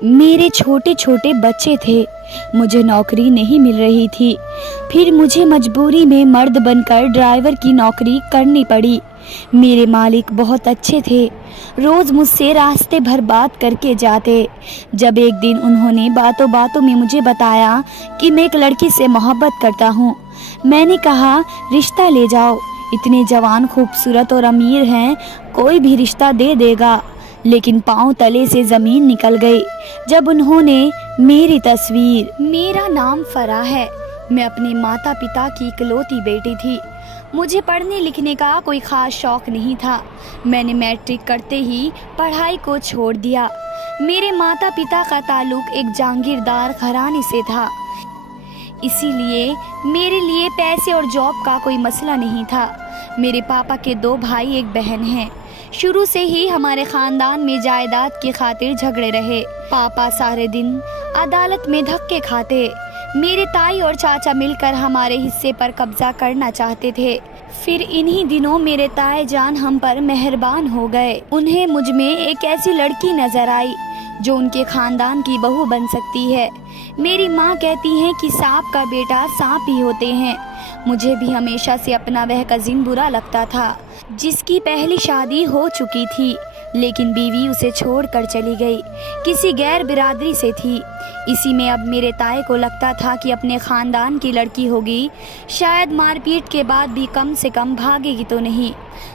मेरे छोटे छोटे बच्चे थे, मुझे नौकरी नहीं मिल रही थी। फिर मुझे मजबूरी में मर्द बनकर ड्राइवर की नौकरी करनी पड़ी। मेरे मालिक बहुत अच्छे थे, रोज़ मुझसे रास्ते भर बात करके जाते। जब एक दिन उन्होंने बातों बातों में मुझे बताया कि मैं एक लड़की से मोहब्बत करता हूँ। मैंने कहा, रिश्ता ले जाओ, इतने जवान, खूबसूरत और अमीर हैं, कोई भी रिश्ता दे देगा। लेकिन पाँव तले से ज़मीन निकल गई जब उन्होंने मेरी तस्वीर। मेरा नाम फराह है। मैं अपने माता पिता की इकलौती बेटी थी। मुझे पढ़ने लिखने का कोई ख़ास शौक़ नहीं था। मैंने मैट्रिक करते ही पढ़ाई को छोड़ दिया। मेरे माता पिता का ताल्लुक़ एक जागीरदार घराने से था, इसीलिए मेरे लिए पैसे और जॉब का कोई मसला नहीं था। मेरे पापा के 2 भाई एक बहन हैं। शुरू से ही हमारे ख़ानदान में जायदाद की खातिर झगड़े रहे। पापा सारे दिन अदालत में धक्के खाते। मेरे ताई और चाचा मिलकर हमारे हिस्से पर कब्जा करना चाहते थे। फिर इन्हीं दिनों मेरे ताए जान हम पर मेहरबान हो गए। उन्हें मुझ में एक ऐसी लड़की नजर आई जो उनके खानदान की बहू बन सकती है। मेरी माँ कहती हैं कि सांप का बेटा सांप ही होते हैं। मुझे भी हमेशा से अपना वह कजिन बुरा लगता था जिसकी पहली शादी हो चुकी थी, लेकिन बीवी उसे छोड़कर चली गई, किसी गैर बिरादरी से थी। इसी में अब मेरे ताए को लगता था कि अपने खानदान की लड़की होगी, शायद मारपीट के बाद भी कम से कम भागेगी तो नहीं।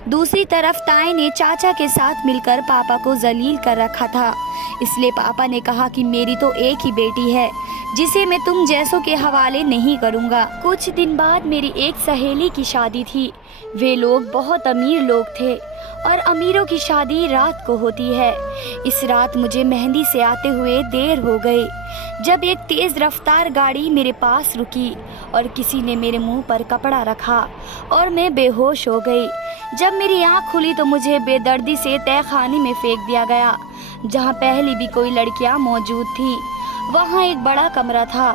दूसरी तरफ ताए ने चाचा के साथ मिलकर पापा को जलील कर रखा था, इसलिए पापा ने कहा कि मेरी तो एक ही बेटी है जिसे मैं तुम जैसों के हवाले नहीं करूँगा। कुछ दिन बाद मेरी एक सहेली की शादी थी। वे लोग बहुत अमीर लोग थे और अमीरों की शादी रात को होती है। इस रात मुझे मेहंदी से आते हुए देर हो गई जब एक तेज़ रफ्तार गाड़ी मेरे पास रुकी और किसी ने मेरे मुंह पर कपड़ा रखा और मैं बेहोश हो गई। जब मेरी आँख खुली तो मुझे बेदर्दी से तहखाने में फेंक दिया गया, जहाँ पहले भी कोई लड़कियाँ मौजूद थी। वहाँ एक बड़ा कमरा था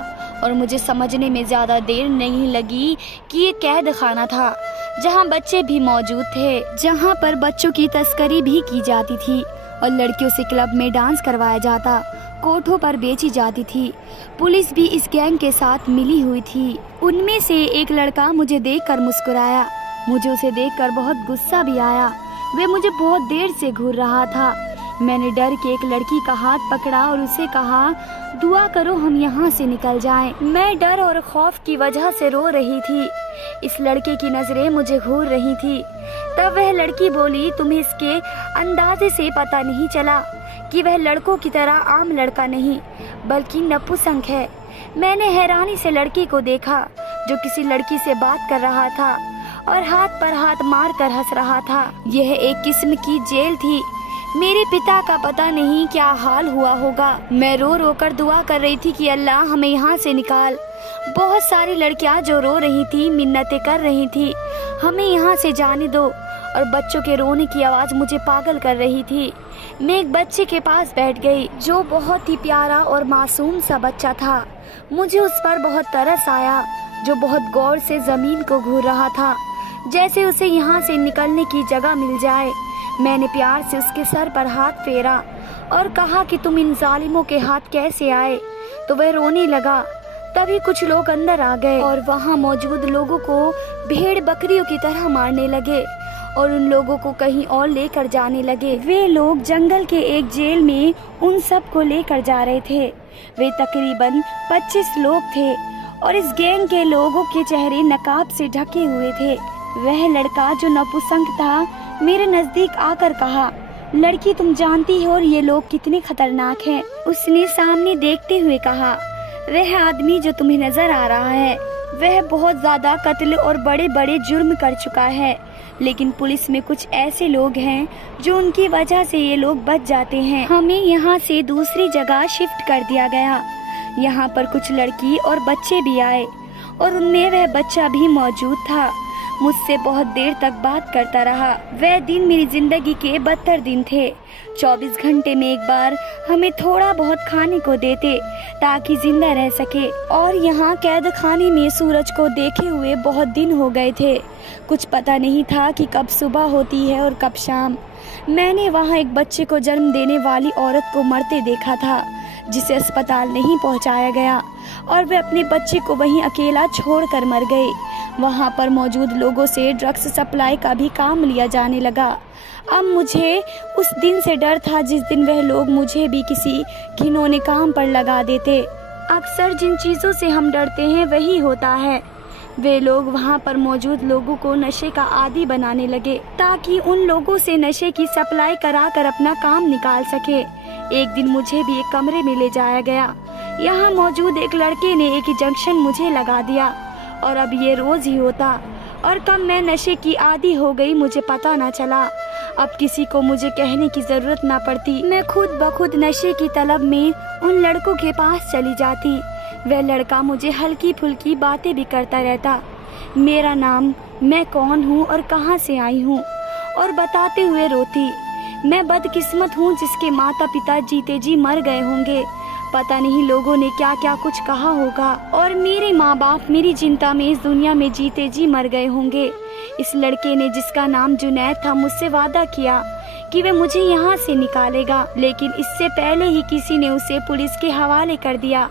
और मुझे समझने में ज़्यादा देर नहीं लगी कि ये कैद खाना था, जहाँ बच्चे भी मौजूद थे, जहाँ पर बच्चों की तस्करी भी की जाती थी और लड़कियों से क्लब में डांस करवाया जाता, कोठों पर बेची जाती थी। पुलिस भी इस गैंग के साथ मिली हुई थी। उनमें से एक लड़का मुझे देखकर मुस्कुराया। मुझे उसे देखकर बहुत गुस्सा भी आया। वे मुझे बहुत देर से घूर रहा था। मैंने डर के एक लड़की का हाथ पकड़ा और उसे कहा, दुआ करो हम यहाँ से निकल जाएं। मैं डर और खौफ की वजह से रो रही थी। इस लड़के की नजरें मुझे घूर रही थी। तब वह लड़की बोली, तुम्हें इसके अंदाजे से पता नहीं चला कि वह लड़कों की तरह आम लड़का नहीं बल्कि नपुंसक है। मैंने हैरानी से लड़की को देखा जो किसी लड़की से बात कर रहा था और हाथ पर हाथ मार कर हंस रहा था। यह एक किस्म की जेल थी। मेरे पिता का पता नहीं क्या हाल हुआ होगा। मैं रो रो कर दुआ कर रही थी कि अल्लाह हमें यहाँ से निकाल। बहुत सारी लड़कियाँ जो रो रही थी, मिन्नतें कर रही थी, हमें यहाँ से जाने दो, और बच्चों के रोने की आवाज़ मुझे पागल कर रही थी। मैं एक बच्चे के पास बैठ गई जो बहुत ही प्यारा और मासूम सा बच्चा था। मुझे उस पर बहुत तरस आया जो बहुत गौर से ज़मीन को घूर रहा था, जैसे उसे यहाँ से निकलने की जगह मिल जाए। मैंने प्यार से उसके सर पर हाथ फेरा और कहा कि तुम इन जालिमों के हाथ कैसे आए, तो वह रोने लगा। तभी कुछ लोग अंदर आ गए और वहाँ मौजूद लोगों को भेड़ बकरियों की तरह मारने लगे और उन लोगों को कहीं और लेकर जाने लगे। वे लोग जंगल के एक जेल में उन सब को लेकर जा रहे थे। वे तकरीबन 25 लोग थे और इस गैंग के लोगों के चेहरे नकाब से ढके हुए थे। वह लड़का जो नपुंसक था मेरे नजदीक आकर कहा, लड़की तुम जानती हो और ये लोग कितने खतरनाक हैं। उसने सामने देखते हुए कहा, वह आदमी जो तुम्हें नजर आ रहा है वह बहुत ज्यादा कत्ल और बड़े बड़े जुर्म कर चुका है, लेकिन पुलिस में कुछ ऐसे लोग हैं जो उनकी वजह से ये लोग बच जाते हैं। हमें यहाँ से दूसरी जगह शिफ्ट कर दिया गया। यहाँ पर कुछ लड़की और बच्चे भी आए और उनमें वह बच्चा भी मौजूद था। मुझसे बहुत देर तक बात करता रहा। वह दिन मेरी जिंदगी के 72 दिन थे। 24 घंटे में एक बार हमें थोड़ा बहुत खाने को देते ताकि जिंदा रह सके। और यहाँ कैद खाने में सूरज को देखे हुए बहुत दिन हो गए थे। कुछ पता नहीं था कि कब सुबह होती है और कब शाम। मैंने वहाँ एक बच्चे को जन्म देने वाली औरत को मरते देखा था, जिसे अस्पताल नहीं पहुंचाया गया और वे अपने बच्चे को वहीं अकेला छोड़कर मर गए। वहां पर मौजूद लोगों से ड्रग्स सप्लाई का भी काम लिया जाने लगा। अब मुझे उस दिन से डर था जिस दिन वह लोग मुझे भी किसी घिनौने काम पर लगा देते। अक्सर जिन चीज़ों से हम डरते हैं वही होता है। वे लोग वहाँ पर मौजूद लोगों को नशे का आदी बनाने लगे ताकि उन लोगों से नशे की सप्लाई कराकर अपना काम निकाल सके। एक दिन मुझे भी एक कमरे में ले जाया गया। यहाँ मौजूद एक लड़के ने एक जंक्शन मुझे लगा दिया और अब ये रोज ही होता और कब मैं नशे की आदी हो गई मुझे पता न चला। अब किसी को मुझे कहने की जरूरत ना पड़ती, मैं खुद ब खुद नशे की तलब में उन लड़कों के पास चली जाती। वह लड़का मुझे हल्की फुल्की बातें भी करता रहता, मेरा नाम, मैं कौन हूँ और कहाँ से आई हूँ, और बताते हुए रोती। मैं बदकिस्मत हूँ जिसके माता पिता जीते जी मर गए होंगे। पता नहीं लोगों ने क्या क्या कुछ कहा होगा और मेरे माँ बाप मेरी चिंता में इस दुनिया में जीते जी मर गए होंगे। इस लड़के ने जिसका नाम जुनैद था मुझसे वादा किया कि वह मुझे यहाँ से निकालेगा, लेकिन इससे पहले ही किसी ने उसे पुलिस के हवाले कर दिया।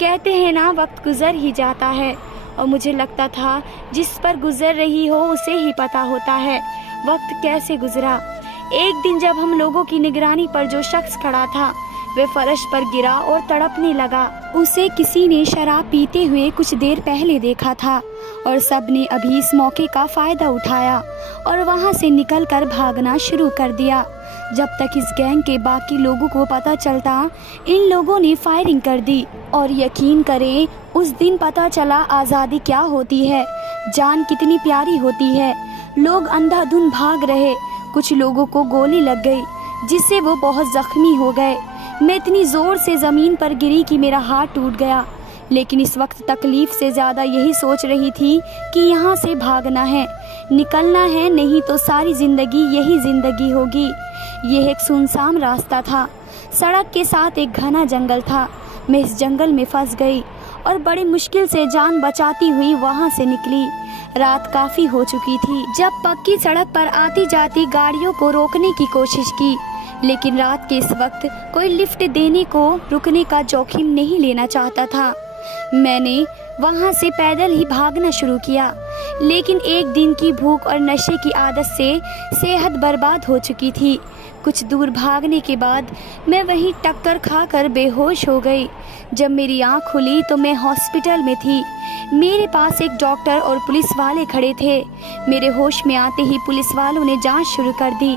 कहते हैं ना, वक्त गुजर ही जाता है और मुझे लगता था जिस पर गुजर रही हो उसे ही पता होता है वक्त कैसे गुजरा। एक दिन जब हम लोगों की निगरानी पर जो शख्स खड़ा था वह फर्श पर गिरा और तड़पने लगा। उसे किसी ने शराब पीते हुए कुछ देर पहले देखा था और सबने अभी इस मौके का फायदा उठाया और वहां से निकलकर भागना शुरू कर दिया। जब तक इस गैंग के बाकी लोगों को पता चलता, इन लोगों ने फायरिंग कर दी और यकीन करें उस दिन पता चला आज़ादी क्या होती है, जान कितनी प्यारी होती है। लोग अंधाधुंध भाग रहे, कुछ लोगों को गोली लग गई जिससे वो बहुत जख्मी हो गए। मैं इतनी जोर से ज़मीन पर गिरी कि मेरा हाथ टूट गया, लेकिन इस वक्त तकलीफ से ज़्यादा यही सोच रही थी कि यहाँ से भागना है, निकलना है, नहीं तो सारी ज़िंदगी यही ज़िंदगी होगी। यह एक सुनसान रास्ता था, सड़क के साथ एक घना जंगल था। मैं इस जंगल में फंस गई और बड़ी मुश्किल से जान बचाती हुई वहाँ से निकली। रात काफ़ी हो चुकी थी। जब पक्की सड़क पर आती जाती गाड़ियों को रोकने की कोशिश की, लेकिन रात के इस वक्त कोई लिफ्ट देने को रुकने का जोखिम नहीं लेना चाहता था। मैंने वहां से पैदल ही भागना शुरू किया, लेकिन एक दिन की भूख और नशे की आदत से सेहत बर्बाद हो चुकी थी। कुछ दूर भागने के बाद मैं वहीं टक्कर खाकर बेहोश हो गई। जब मेरी आँख खुली तो मैं हॉस्पिटल में थी। मेरे पास एक डॉक्टर और पुलिस वाले खड़े थे। मेरे होश में आते ही पुलिस वालों ने जांच शुरू कर दी।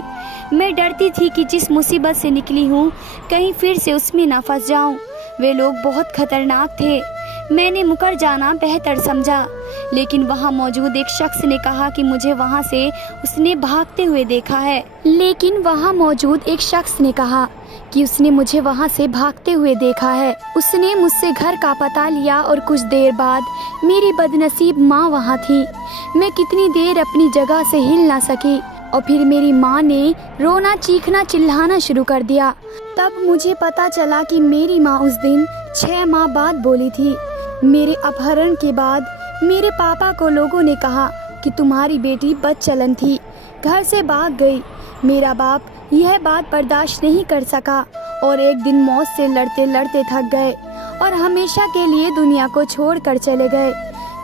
मैं डरती थी कि जिस मुसीबत से निकली हूँ कहीं फिर से उसमें ना फंस जाऊँ। वे लोग बहुत खतरनाक थे। मैंने मुकर जाना बेहतर समझा, लेकिन वहाँ मौजूद एक शख्स ने कहा कि मुझे वहाँ से उसने भागते हुए देखा है। उसने मुझसे घर का पता लिया और कुछ देर बाद मेरी बदनसीब माँ वहाँ थी। मैं कितनी देर अपनी जगह से हिल ना सकी और फिर मेरी माँ ने रोना, चीखना, चिल्लाना शुरू कर दिया। तब मुझे पता चला कि मेरी माँ उस दिन 6 माह बाद बोली थी। मेरे अपहरण के बाद मेरे पापा को लोगों ने कहा कि तुम्हारी बेटी बदचलन थी, घर से भाग गई। मेरा बाप यह बात बर्दाश्त नहीं कर सका और एक दिन मौत से लड़ते लड़ते थक गए और हमेशा के लिए दुनिया को छोड़कर चले गए।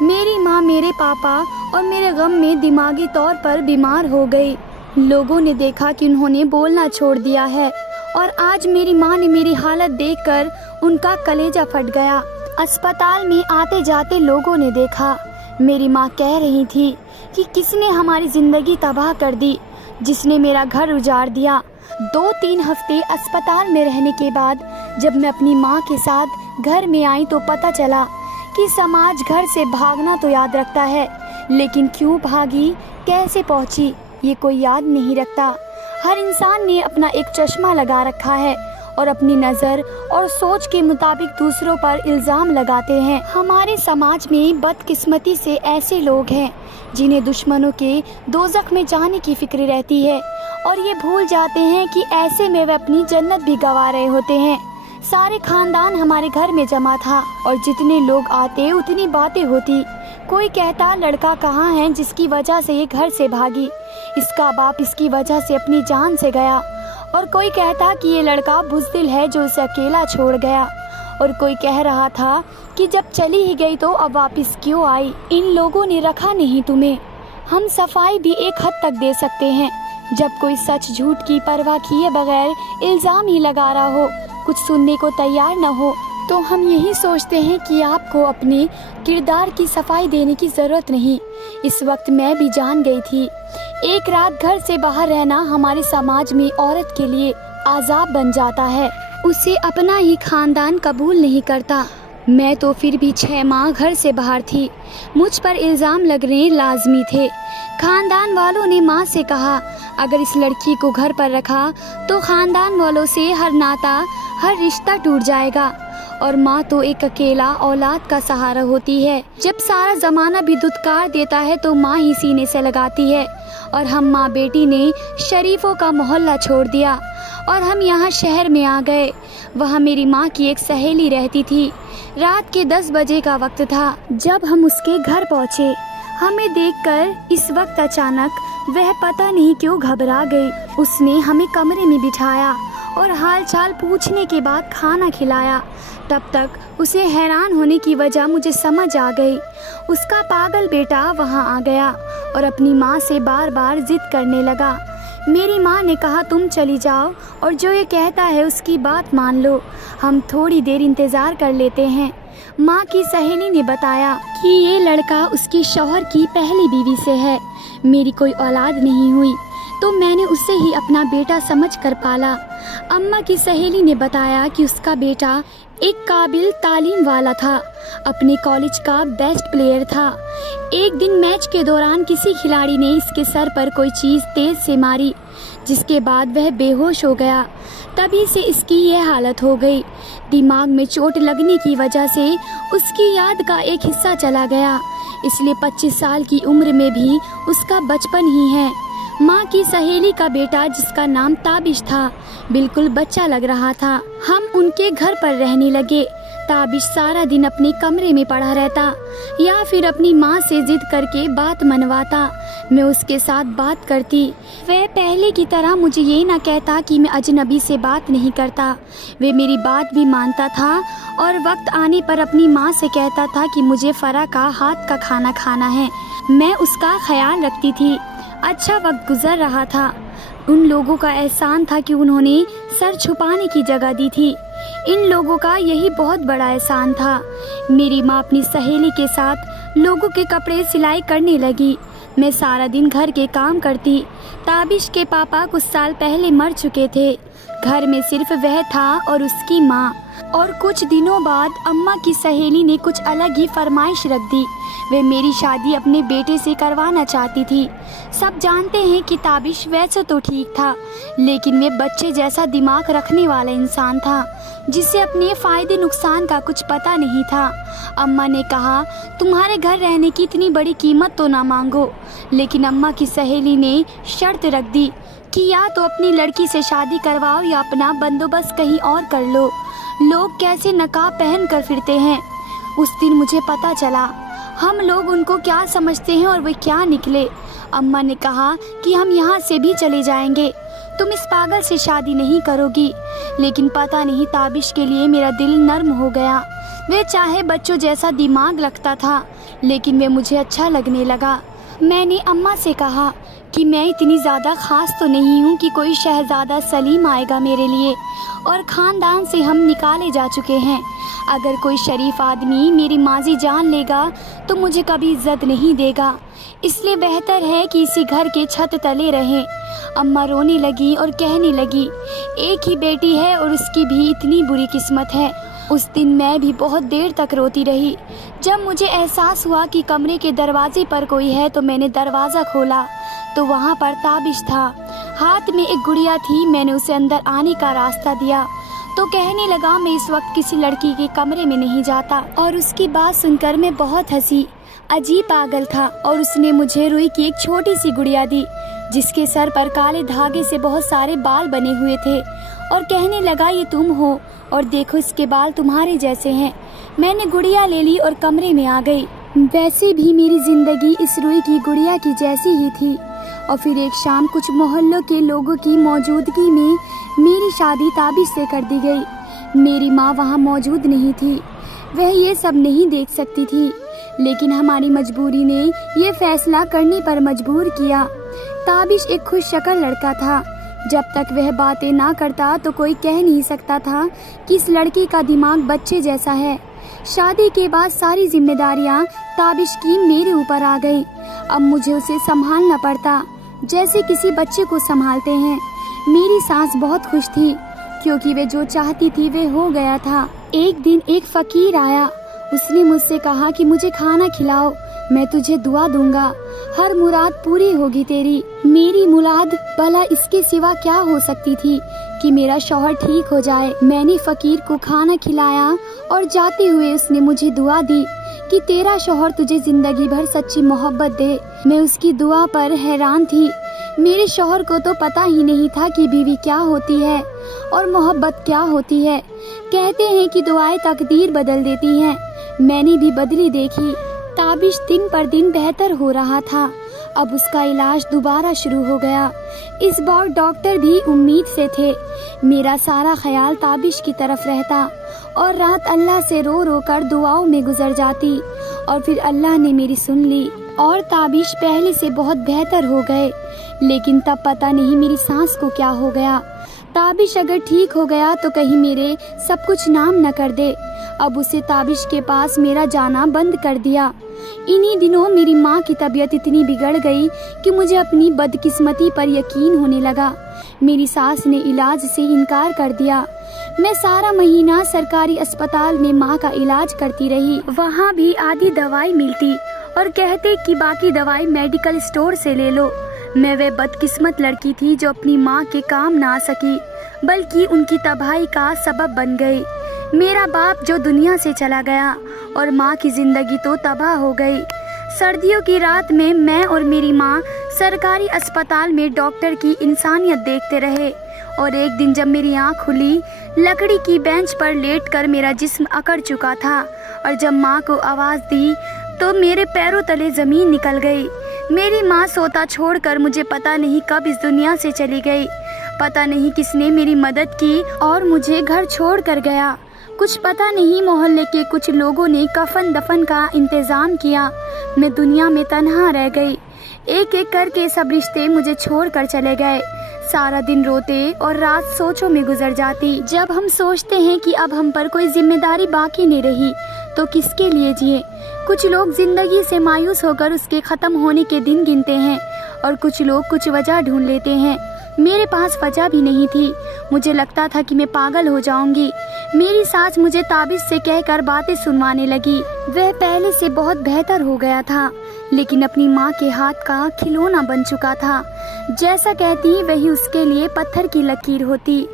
मेरी माँ मेरे पापा और मेरे गम में दिमागी तौर पर बीमार हो गई। लोगों ने देखा कि उन्होंने बोलना छोड़ दिया है और आज मेरी माँ ने मेरी हालत देखकर उनका कलेजा फट गया। अस्पताल में आते जाते लोगों ने देखा। मेरी माँ कह रही थी कि किसने हमारी जिंदगी तबाह कर दी, जिसने मेरा घर उजाड़ दिया। 2-3 हफ्ते अस्पताल में रहने के बाद जब मैं अपनी माँ के साथ घर में आई तो पता चला कि समाज घर से भागना तो याद रखता है, लेकिन क्यों भागी, कैसे पहुँची, ये कोई याद नहीं रखता। हर इंसान ने अपना एक चश्मा लगा रखा है और अपनी नज़र और सोच के मुताबिक दूसरों पर इल्ज़ाम लगाते हैं। हमारे समाज में बदकिस्मती से ऐसे लोग हैं जिन्हें दुश्मनों के दोज़ख में जाने की फिक्र रहती है और ये भूल जाते हैं कि ऐसे में वे अपनी जन्नत भी गंवा रहे होते हैं। सारे खानदान हमारे घर में जमा था और जितने लोग आते उतनी बातें होती। कोई कहता लड़का कहाँ है जिसकी वजह से ये घर से भागी, इसका बाप इसकी वजह से अपनी जान से गया, और कोई कहता कि ये लड़का बुज़दिल है जो उसे अकेला छोड़ गया, और कोई कह रहा था कि जब चली ही गई तो अब वापस क्यों आई। इन लोगों ने रखा नहीं तुम्हें। हम सफाई भी एक हद तक दे सकते हैं, जब कोई सच झूठ की परवाह किए बगैर इल्ज़ाम ही लगा रहा हो, कुछ सुनने को तैयार न हो, तो हम यही सोचते हैं कि आपको अपने किरदार की सफाई देने की ज़रूरत नहीं। इस वक्त मैं भी जान गई थी, एक रात घर से बाहर रहना हमारे समाज में औरत के लिए आज़ाब बन जाता है। उसे अपना ही खानदान कबूल नहीं करता। मैं तो फिर भी 6 माह घर से बाहर थी। मुझ पर इल्ज़ाम लगने लाजमी थे। खानदान वालों ने माँ से कहा, अगर इस लड़की को घर पर रखा तो खानदान वालों से हर नाता, हर रिश्ता टूट जाएगा। और माँ तो एक अकेला औलाद का सहारा होती है। जब सारा ज़माना भी दुत्कार देता है तो माँ ही सीने से लगाती है। और हम माँ बेटी ने शरीफों का मोहल्ला छोड़ दिया और हम यहाँ शहर में आ गए। वहाँ मेरी माँ की एक सहेली रहती थी। रात के 10 बजे का वक्त था जब हम उसके घर पहुँचे। हमें देखकर इस वक्त अचानक वह पता नहीं क्यों घबरा गई। उसने हमें कमरे में बिठाया और हालचाल पूछने के बाद खाना खिलाया। तब तक उसे हैरान होने की वजह मुझे समझ आ गई। उसका पागल बेटा वहाँ आ गया और अपनी माँ से बार बार जिद करने लगा। मेरी माँ ने कहा, तुम चली जाओ और जो ये कहता है उसकी बात मान लो, हम थोड़ी देर इंतज़ार कर लेते हैं। माँ की सहेली ने बताया कि ये लड़का उसके शौहर की पहली बीवी से है। मेरी कोई औलाद नहीं हुई तो मैंने उसे ही अपना बेटा समझकर पाला। अम्मा की सहेली ने बताया कि उसका बेटा एक काबिल तालीम वाला था, अपने कॉलेज का बेस्ट प्लेयर था। एक दिन मैच के दौरान किसी खिलाड़ी ने इसके सर पर कोई चीज़ तेज़ से मारी, जिसके बाद वह बेहोश हो गया। तभी से इसकी यह हालत हो गई। दिमाग में चोट लगने की वजह से उसकी याद का एक हिस्सा चला गया, इसलिए 25 साल की उम्र में भी उसका बचपन ही है। माँ की सहेली का बेटा, जिसका नाम ताबिश था, बिल्कुल बच्चा लग रहा था। हम उनके घर पर रहने लगे। ताबिश सारा दिन अपने कमरे में पड़ा रहता या फिर अपनी माँ से जिद करके बात मनवाता। मैं उसके साथ बात करती। वह पहले की तरह मुझे ये ना कहता कि मैं अजनबी से बात नहीं करता। वह मेरी बात भी मानता था और वक्त आने पर अपनी माँ से कहता था कि मुझे फरा का हाथ का खाना खाना है। मैं उसका ख्याल रखती थी। अच्छा वक्त गुजर रहा था। उन लोगों का एहसान था कि उन्होंने सर छुपाने की जगह दी थी। इन लोगों का यही बहुत बड़ा एहसान था। मेरी माँ अपनी सहेली के साथ लोगों के कपड़े सिलाई करने लगी। मैं सारा दिन घर के काम करती। ताबिश के पापा कुछ साल पहले मर चुके थे। घर में सिर्फ वह था और उसकी माँ। और कुछ दिनों बाद अम्मा की सहेली ने कुछ अलग ही फरमाइश रख दी। वे मेरी शादी अपने बेटे से करवाना चाहती थी। सब जानते हैं कि ताबिश वैसे तो ठीक था, लेकिन वे बच्चे जैसा दिमाग रखने वाला इंसान था, जिसे अपने फ़ायदे नुकसान का कुछ पता नहीं था। अम्मा ने कहा, तुम्हारे घर रहने की इतनी बड़ी कीमत तो ना मांगो। लेकिन अम्मा की सहेली ने शर्त रख दी कि या तो अपनी लड़की से शादी करवाओ या अपना बंदोबस्त कहीं और कर लो। लोग कैसे नकाब पहन कर फिरते हैं। उस दिन मुझे पता चला हम लोग उनको क्या समझते हैं और वे क्या निकले। अम्मा ने कहा कि हम यहाँ से भी चले जाएंगे, तुम इस पागल से शादी नहीं करोगी। लेकिन पता नहीं ताबिश के लिए मेरा दिल नर्म हो गया। वे चाहे बच्चों जैसा दिमाग रखता था, लेकिन वे मुझे अच्छा लगने लगा। मैंने अम्मा से कहा कि मैं इतनी ज़्यादा ख़ास तो नहीं हूँ कि कोई शहज़ादा सलीम आएगा मेरे लिए, और ख़ानदान से हम निकाले जा चुके हैं। अगर कोई शरीफ आदमी मेरी माजी जान लेगा तो मुझे कभी इज्जत नहीं देगा, इसलिए बेहतर है कि इसी घर के छत तले रहें। अम्मा रोने लगी और कहने लगी, एक ही बेटी है और उसकी भी इतनी बुरी किस्मत है। उस दिन मैं भी बहुत देर तक रोती रही। जब मुझे एहसास हुआ कि कमरे के दरवाजे पर कोई है तो मैंने दरवाज़ा खोला तो वहाँ पर ताबिश था। हाथ में एक गुड़िया थी। मैंने उसे अंदर आने का रास्ता दिया तो कहने लगा, मैं इस वक्त किसी लड़की के कमरे में नहीं जाता। और उसकी बात सुनकर मैं बहुत हंसी। अजीब पागल था और उसने मुझे रुई की एक छोटी सी गुड़िया दी, जिसके सर पर काले धागे से बहुत सारे बाल बने हुए थे, और कहने लगा, ये तुम हो और देखो इसके बाल तुम्हारे जैसे हैं। मैंने गुड़िया ले ली और कमरे में आ गई। वैसे भी मेरी ज़िंदगी इस रुई की गुड़िया की जैसी ही थी। और फिर एक शाम कुछ मोहल्लों के लोगों की मौजूदगी में मेरी शादी ताबिश से कर दी गई। मेरी माँ वहाँ मौजूद नहीं थी, वह ये सब नहीं देख सकती थी, लेकिन हमारी मजबूरी ने ये फैसला करने पर मजबूर किया। ताबिश एक खुश शक्ल लड़का था। जब तक वह बातें ना करता तो कोई कह नहीं सकता था कि इस लड़के का दिमाग बच्चे जैसा है। शादी के बाद सारी जिम्मेदारियां ताबिश की मेरे ऊपर आ गई। अब मुझे उसे संभालना पड़ता जैसे किसी बच्चे को संभालते हैं। मेरी सास बहुत खुश थी क्योंकि वे जो चाहती थी वे हो गया था। एक दिन एक फकीर आया। उसने मुझसे कहा कि मुझे खाना खिलाओ, मैं तुझे दुआ दूंगा, हर मुराद पूरी होगी तेरी। मेरी मुराद भला इसके सिवा क्या हो सकती थी कि मेरा शौहर ठीक हो जाए। मैंने फकीर को खाना खिलाया और जाते हुए उसने मुझे दुआ दी कि तेरा शौहर तुझे जिंदगी भर सच्ची मोहब्बत दे। मैं उसकी दुआ पर हैरान थी। मेरे शौहर को तो पता ही नहीं था कि बीवी क्या होती है और मोहब्बत क्या होती है। कहते हैं कि दुआएं तकदीर बदल देती हैं। मैंने भी बदली देखी। ताबिश दिन पर दिन बेहतर हो रहा था। अब उसका इलाज दोबारा शुरू हो गया। इस बार डॉक्टर भी उम्मीद से थे। मेरा सारा ख्याल ताबिश की तरफ रहता और रात अल्लाह से रो रो कर दुआओं में गुजर जाती। और फिर अल्लाह ने मेरी सुन ली और ताबिश पहले से बहुत बेहतर हो गए। लेकिन तब पता नहीं मेरी सांस को क्या हो गया। ताबिश अगर ठीक हो गया तो कहीं मेरे सब कुछ नाम न कर दे। अब उसे ताबिश के पास मेरा जाना बंद कर दिया। इन्हीं दिनों मेरी माँ की तबीयत इतनी बिगड़ गई कि मुझे अपनी बदकिस्मती पर यकीन होने लगा। मेरी सास ने इलाज से इनकार कर दिया। मैं सारा महीना सरकारी अस्पताल में माँ का इलाज करती रही। वहाँ भी आधी दवाई मिलती और कहते कि बाकी दवाई मेडिकल स्टोर से ले लो। मैं वह बदकिस्मत लड़की थी जो अपनी माँ के काम ना सकी बल्कि उनकी तबाही का सबब बन गई। मेरा बाप जो दुनिया से चला गया और माँ की जिंदगी तो तबाह हो गई। सर्दियों की रात में मैं और मेरी माँ सरकारी अस्पताल में डॉक्टर की इंसानियत देखते रहे। और एक दिन जब मेरी आँख खुली, लकड़ी की बेंच पर लेटकर मेरा जिस्म अकड़ चुका था और जब माँ को आवाज़ दी तो मेरे पैरों तले ज़मीन निकल गई। मेरी माँ सोता छोड़कर मुझे पता नहीं कब इस दुनिया से चली गई। पता नहीं किसने मेरी मदद की और मुझे घर छोड़ कर गया। कुछ पता नहीं मोहल्ले के कुछ लोगों ने कफन दफन का इंतज़ाम किया। मैं दुनिया में तन्हा रह गई। एक एक करके सब रिश्ते मुझे छोड़कर चले गए। सारा दिन रोते और रात सोचों में गुजर जाती। जब हम सोचते हैं कि अब हम पर कोई जिम्मेदारी बाकी नहीं रही तो किसके लिए जिए। कुछ लोग जिंदगी से मायूस होकर उसके ख़त्म होने के दिन गिनते हैं और कुछ लोग कुछ वजह ढूंढ लेते हैं। मेरे पास वजह भी नहीं थी। मुझे लगता था कि मैं पागल हो जाऊंगी। मेरी सास मुझे ताबिश से कहकर बातें सुनवाने लगी। वह पहले से बहुत बेहतर हो गया था लेकिन अपनी माँ के हाथ का खिलौना बन चुका था। जैसा कहती वही उसके लिए पत्थर की लकीर होती।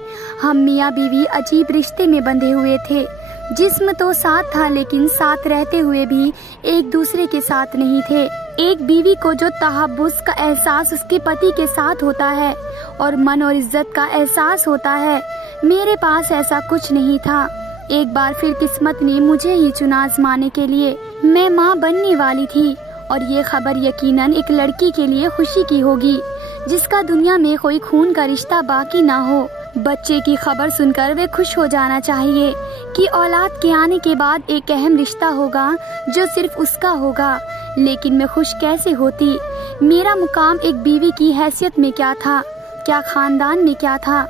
हम मियाँ बीवी अजीब रिश्ते में बंधे हुए थे। जिस्म तो साथ था लेकिन साथ रहते हुए भी एक दूसरे के साथ नहीं थे। एक बीवी को जो तहब्बुस का एहसास उसके पति के साथ होता है और मन और इज्जत का एहसास होता है, मेरे पास ऐसा कुछ नहीं था। एक बार फिर किस्मत ने मुझे ही चुना आजमाने के लिए। मैं माँ बनने वाली थी और ये खबर यकीनन एक लड़की के लिए खुशी की होगी जिसका दुनिया में कोई खून का रिश्ता बाकी ना हो। बच्चे की खबर सुनकर वे खुश हो जाना चाहिए कि औलाद के आने के बाद एक अहम रिश्ता होगा जो सिर्फ उसका होगा। लेकिन मैं खुश कैसे होती। मेरा मुकाम एक बीवी की हैसियत में क्या था, क्या खानदान में क्या था,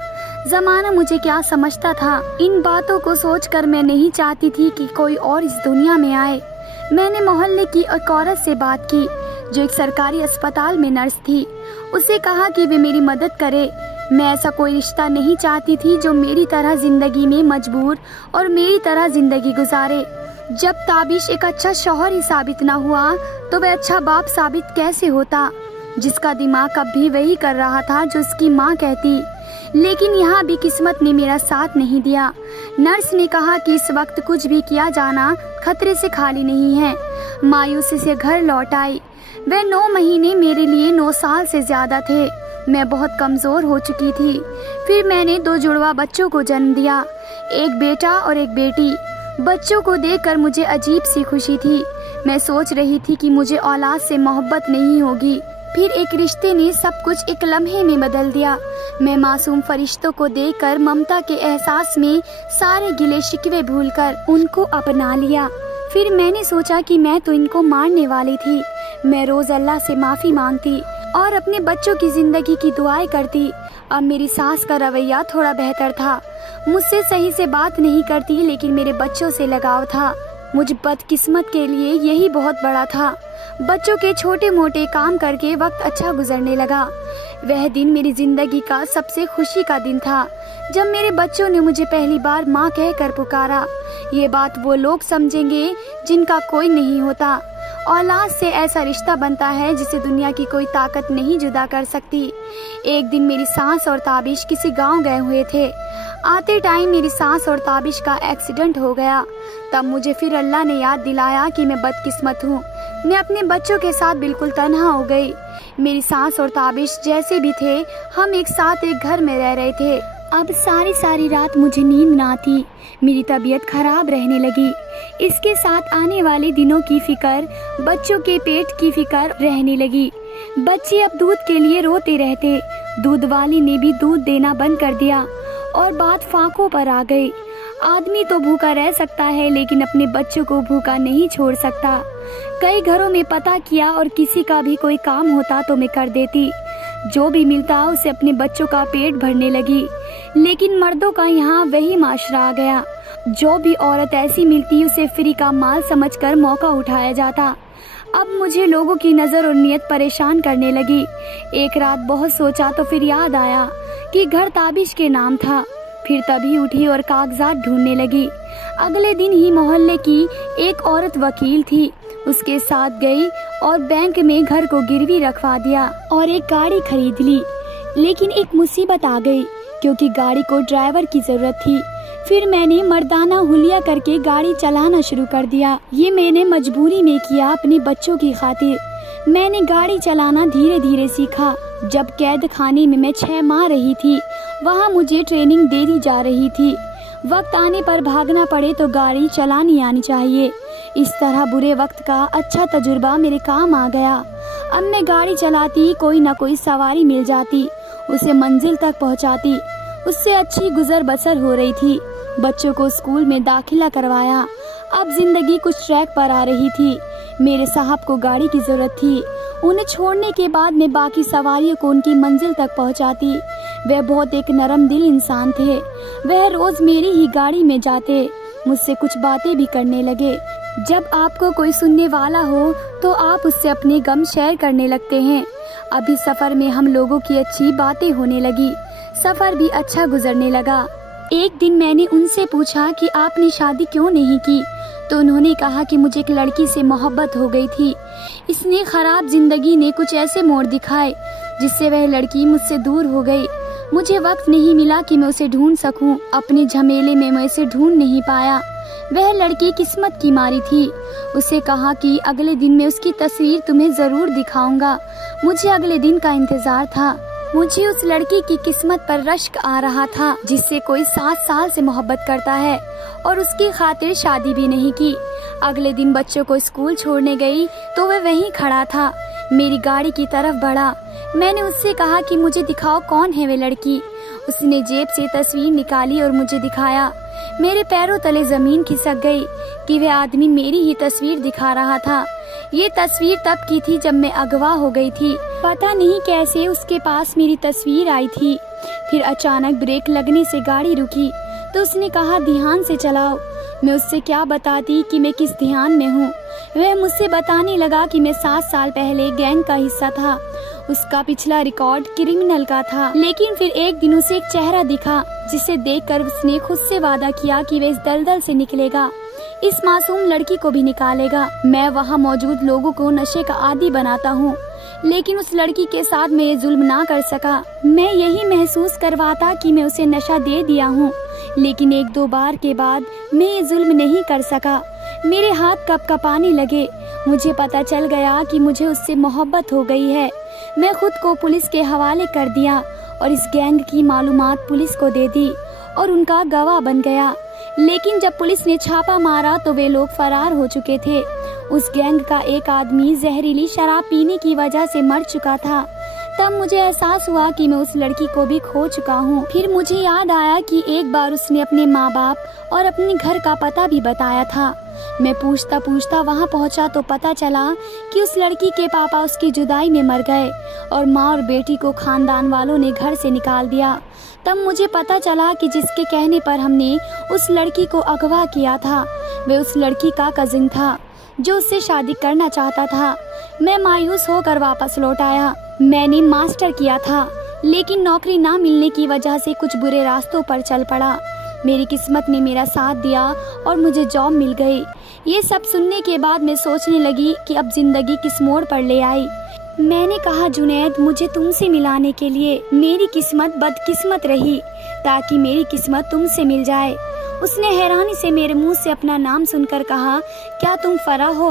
जमाना मुझे क्या समझता था। इन बातों को सोचकर मैं नहीं चाहती थी कि कोई और इस दुनिया में आए। मैंने मोहल्ले की एक औरत से बात की जो एक सरकारी अस्पताल में नर्स थी। उसे कहा कि वे मेरी मदद करे। मैं ऐसा कोई रिश्ता नहीं चाहती थी जो मेरी तरह जिंदगी में मजबूर और मेरी तरह जिंदगी गुजारे। जब ताबिश एक अच्छा शौहर ही साबित ना हुआ तो वह अच्छा बाप साबित कैसे होता, जिसका दिमाग अब भी वही कर रहा था जो उसकी माँ कहती। लेकिन यहाँ भी किस्मत ने मेरा साथ नहीं दिया। नर्स ने कहा कि इस वक्त कुछ भी किया जाना खतरे से खाली नहीं है। मायूसी से घर लौट आई। वह 9 महीने मेरे लिए 9 साल से ज्यादा थे। मैं बहुत कमज़ोर हो चुकी थी। फिर मैंने 2 जुड़वा बच्चों को जन्म दिया, एक बेटा और एक बेटी। बच्चों को देखकर मुझे अजीब सी खुशी थी। मैं सोच रही थी कि मुझे औलाद से मोहब्बत नहीं होगी। फिर एक रिश्ते ने सब कुछ एक लम्हे में बदल दिया। मैं मासूम फरिश्तों को देखकर ममता के एहसास में सारे गिले शिकवे भूलकर उनको अपना लिया। फिर मैंने सोचा कि मैं तो इनको मारने वाली थी। मैं रोज अल्लाह से माफ़ी मांगती और अपने बच्चों की ज़िंदगी की दुआएं करती। अब मेरी सास का रवैया थोड़ा बेहतर था। मुझसे सही से बात नहीं करती, लेकिन मेरे बच्चों से लगाव था। मुझ बदकिस्मत के लिए यही बहुत बड़ा था। बच्चों के छोटे मोटे काम करके वक्त अच्छा गुजरने लगा। वह दिन मेरी ज़िंदगी का सबसे खुशी का दिन था, जब मेरे बच्चों ने मुझे पहली बार माँ कहकर पुकारा। ये बात वो लोग समझेंगे जिनका कोई नहीं होता। औलाद से ऐसा रिश्ता बनता है जिसे दुनिया की कोई ताकत नहीं जुदा कर सकती। एक दिन मेरी सास और ताबिश किसी गांव गए हुए थे। आते टाइम मेरी सास और ताबिश का एक्सीडेंट हो गया। तब मुझे फिर अल्लाह ने याद दिलाया कि मैं बदकिस्मत हूँ। मैं अपने बच्चों के साथ बिल्कुल तन्हा हो गई। मेरी सास और ताबिश जैसे भी थे, हम एक साथ एक घर में रह रहे थे। अब सारी रात मुझे नींद न आती। मेरी तबीयत खराब रहने लगी। इसके साथ आने वाले दिनों की फिक्र, बच्चों के पेट की फिक्र रहने लगी। बच्चे अब दूध के लिए रोते रहते। दूध वाली ने भी दूध देना बंद कर दिया और बात फाकों पर आ गई। आदमी तो भूखा रह सकता है, लेकिन अपने बच्चों को भूखा नहीं छोड़ सकता। कई घरों में पता किया और किसी का भी कोई काम होता तो मैं कर देती। जो भी मिलता उसे अपने बच्चों का पेट भरने लगी। लेकिन मर्दों का यहाँ वही माशरा आ गया। जो भी औरत ऐसी मिलती उसे फ्री का माल समझकर मौका उठाया जाता। अब मुझे लोगों की नज़र और नियत परेशान करने लगी। एक रात बहुत सोचा तो फिर याद आया कि घर ताबिश के नाम था। फिर तभी उठी और कागजात ढूंढने लगी। अगले दिन ही मोहल्ले की एक औरत वकील थी, उसके साथ गई और बैंक में घर को गिरवी रखवा दिया और एक गाड़ी खरीद ली। लेकिन एक मुसीबत आ गई, क्योंकि गाड़ी को ड्राइवर की जरूरत थी। फिर मैंने मर्दाना हुलिया करके गाड़ी चलाना शुरू कर दिया। ये मैंने मजबूरी में किया, अपने बच्चों की खातिर। मैंने गाड़ी चलाना धीरे धीरे सीखा। जब कैद खाने में मैं 6 माह रही थी, वहाँ मुझे ट्रेनिंग दे दी जा रही थी। वक्त आने पर भागना पड़े तो गाड़ी चलानी आनी चाहिए। इस तरह बुरे वक्त का अच्छा तजुर्बा मेरे काम आ गया। अब मैं गाड़ी चलाती, कोई ना कोई सवारी मिल जाती, उसे मंजिल तक पहुंचाती। उससे अच्छी गुजर बसर हो रही थी। बच्चों को स्कूल में दाखिला करवाया। अब जिंदगी कुछ ट्रैक पर आ रही थी। मेरे साहब को गाड़ी की जरूरत थी। उन्हें छोड़ने के बाद मैं बाकी सवारियों को उनकी मंजिल तक पहुंचाती। वह बहुत एक नरम दिल इंसान थे। वह रोज मेरी ही गाड़ी में जाते, मुझसे कुछ बातें भी करने लगे। जब आपको कोई सुनने वाला हो तो आप उससे अपने गम शेयर करने लगते हैं। अभी सफर में हम लोगों की अच्छी बातें होने लगी। सफर भी अच्छा गुजरने लगा। एक दिन मैंने उनसे पूछा कि आपने शादी क्यों नहीं की, तो उन्होंने कहा कि मुझे एक लड़की से मोहब्बत हो गई थी। इसने खराब जिंदगी ने कुछ ऐसे मोड़ दिखाए जिससे वह लड़की मुझसे दूर हो गई। मुझे वक्त नहीं मिला कि मैं उसे ढूंढ सकूं। अपने झमेले में मैं उसे ढूंढ नहीं पाया। वह लड़की किस्मत की मारी थी। उसे कहा कि अगले दिन मैं उसकी तस्वीर तुम्हें जरूर दिखाऊंगा। मुझे अगले दिन का इंतजार था। मुझे उस लड़की की किस्मत पर रश्क आ रहा था, जिससे कोई 7 साल से मोहब्बत करता है और उसकी खातिर शादी भी नहीं की। अगले दिन बच्चों को स्कूल छोड़ने गई तो वह वहीं खड़ा था। मेरी गाड़ी की तरफ बढ़ा। मैंने उससे कहा कि मुझे दिखाओ कौन है वे लड़की। उसने जेब से तस्वीर निकाली और मुझे दिखाया। मेरे पैरों तले जमीन खिसक गई कि वह आदमी मेरी ही तस्वीर दिखा रहा था। ये तस्वीर तब की थी जब मैं अगवा हो गई थी। पता नहीं कैसे उसके पास मेरी तस्वीर आई थी। फिर अचानक ब्रेक लगने से गाड़ी रुकी तो उसने कहा ध्यान से चलाओ। मैं उससे क्या बताती कि मैं किस ध्यान में हूँ। वह मुझसे बताने लगा कि मैं 7 साल पहले गैंग का हिस्सा था। उसका पिछला रिकॉर्ड क्रिमिनल का था। लेकिन फिर एक दिन उसे एक चेहरा दिखा जिसे देखकर उसने खुद से वादा किया कि वह इस दलदल से निकलेगा, इस मासूम लड़की को भी निकालेगा। मैं वहाँ मौजूद लोगों को नशे का आदी बनाता हूँ, लेकिन उस लड़की के साथ मैं ये जुल्म ना कर सका। मैं यही महसूस करवाता कि मैं उसे नशा दे दिया हूँ, लेकिन 1-2 बार के बाद मैं ये जुल्म नहीं कर सका। मेरे हाथ कँपने लगे। मुझे पता चल गया कि मुझे उससे मोहब्बत हो गई है। मैं खुद को पुलिस के हवाले कर दिया और इस गैंग की मालूमात पुलिस को दे दी और उनका गवाह बन गया। लेकिन जब पुलिस ने छापा मारा तो वे लोग फरार हो चुके थे। उस गैंग का एक आदमी जहरीली शराब पीने की वजह से मर चुका था। तब मुझे एहसास हुआ कि मैं उस लड़की को भी खो चुका हूँ। फिर मुझे याद आया कि एक बार उसने अपने माँ बाप और अपने घर का पता भी बताया था। मैं पूछता पूछता वहाँ पहुँचा तो पता चला कि उस लड़की के पापा उसकी जुदाई में मर गए और माँ और बेटी को खानदान वालों ने घर से निकाल दिया। तब मुझे पता चला कि जिसके कहने पर हमने उस लड़की को अगवा किया था वे उस लड़की का कजिन था जो उससे शादी करना चाहता था। मैं मायूस होकर वापस लौट आया। मैंने मास्टर किया था लेकिन नौकरी ना मिलने की वजह से कुछ बुरे रास्तों पर चल पड़ा। मेरी किस्मत ने मेरा साथ दिया और मुझे जॉब मिल गई। ये सब सुनने के बाद मैं सोचने लगी कि अब जिंदगी किस मोड़ पर ले आई। मैंने कहा, जुनैद, मुझे तुमसे मिलाने के लिए मेरी किस्मत बदकिस्मत रही ताकि मेरी किस्मत तुमसे मिल जाए। उसने हैरानी से मेरे मुंह से अपना नाम सुनकर कहा, क्या तुम फराह हो?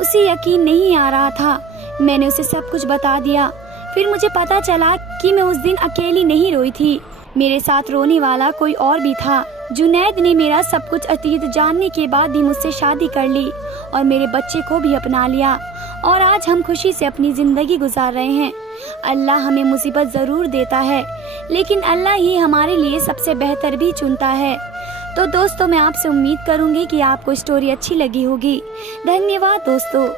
उसे यकीन नहीं आ रहा था। मैंने उसे सब कुछ बता दिया। फिर मुझे पता चला कि मैं उस दिन अकेली नहीं रोई थी, मेरे साथ रोने वाला कोई और भी था। जुनैद ने मेरा सब कुछ अतीत जानने के बाद भी मुझसे शादी कर ली और मेरे बच्चे को भी अपना लिया और आज हम खुशी से अपनी ज़िंदगी गुजार रहे हैं। अल्लाह हमें मुसीबत ज़रूर देता है लेकिन अल्लाह ही हमारे लिए सबसे बेहतर भी चुनता है। तो दोस्तों, मैं आपसे उम्मीद करूंगी कि आपको स्टोरी अच्छी लगी होगी। धन्यवाद दोस्तों।